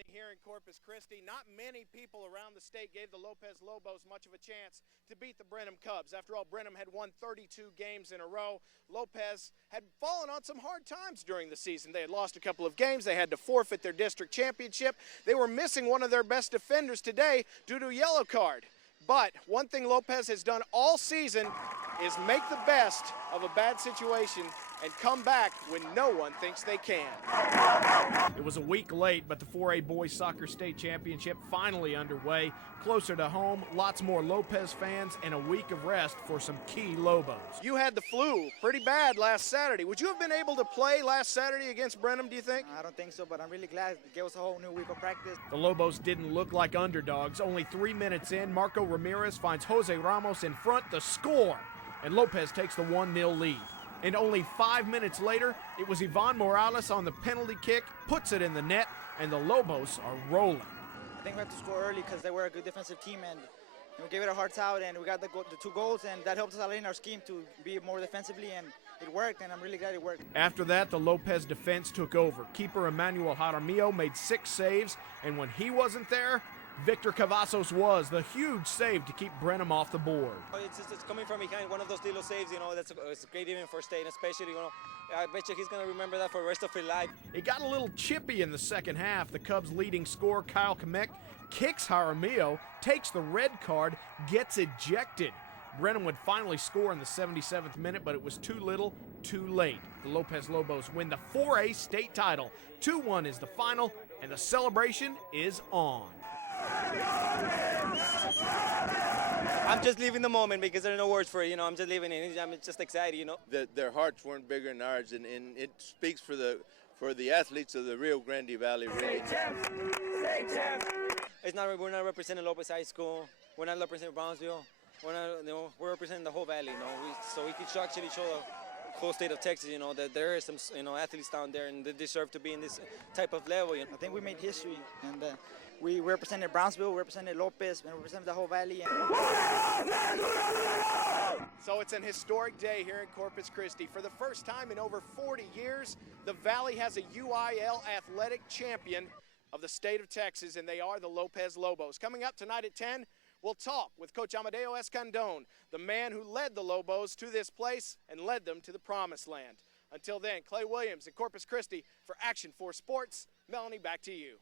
Melanie, here in Corpus Christi, not many people around the state gave the Lopez Lobos much of a chance to beat the Brenham Cubs. After all, Brenham had won 32 games in a row. Lopez had fallen on some hard times during the season. They had lost a couple of games. They had to forfeit their district championship. They were missing one of their best defenders today due to a yellow card. But one thing Lopez has done all season is make the best of a bad situation and come back when no one thinks they can. It was a week late, but the 4A Boys Soccer State Championship finally underway. Closer to home, lots more Lopez fans, and a week of rest for some key Lobos. You had the flu pretty bad last Saturday. Would you have been able to play last Saturday against Brenham, do you think? I don't think so, but I'm really glad it gave us a whole new week of practice. The Lobos didn't look like underdogs. Only 3 minutes in, Marco Ramirez finds Jose Ramos in front to score, and Lopez takes the 1-0 lead. And only 5 minutes later, it was Ivan Morales on the penalty kick, puts it in the net, and the Lobos are rolling. I think we had to score early because they were a good defensive team, and we gave it our hearts out, and we got the 2 goals, and that helped us out in our scheme to be more defensively, and it worked, and I'm really glad it worked. After that, the Lopez defense took over. Keeper Emmanuel Jaramillo made 6 saves, and when he wasn't there, Victor Cavazos was the huge save to keep Brenham off the board. It's coming from behind, one of those little saves, that's a great even for State, especially, I bet you he's going to remember that for the rest of his life. It got a little chippy in the second half. The Cubs' leading scorer, Kyle Kamek, kicks Jaramillo, takes the red card, gets ejected. Brenham would finally score in the 77th minute, but it was too little, too late. The Lopez Lobos win the 4A state title. 2-1 is the final, and the celebration is on. I'm just living the moment because there are no words for it, I'm just living it. I'm just excited, Their hearts weren't bigger than ours, and it speaks for the athletes of the Rio Grande Valley, really. We're not representing Lopez High School. We're not representing Brownsville. We're representing the whole valley, so we can actually show the whole state of Texas, that there are some, athletes down there, and they deserve to be in this type of level. I think we made history, and we represented Brownsville, we represented Lopez, and we represented the whole valley. So it's an historic day here in Corpus Christi. For the first time in over 40 years, the Valley has a UIL athletic champion of the state of Texas, and they are the Lopez Lobos. Coming up tonight at 10, we'll talk with Coach Amadeo Escandon, the man who led the Lobos to this place and led them to the promised land. Until then, Clay Williams in Corpus Christi for Action 4 Sports. Melanie, back to you.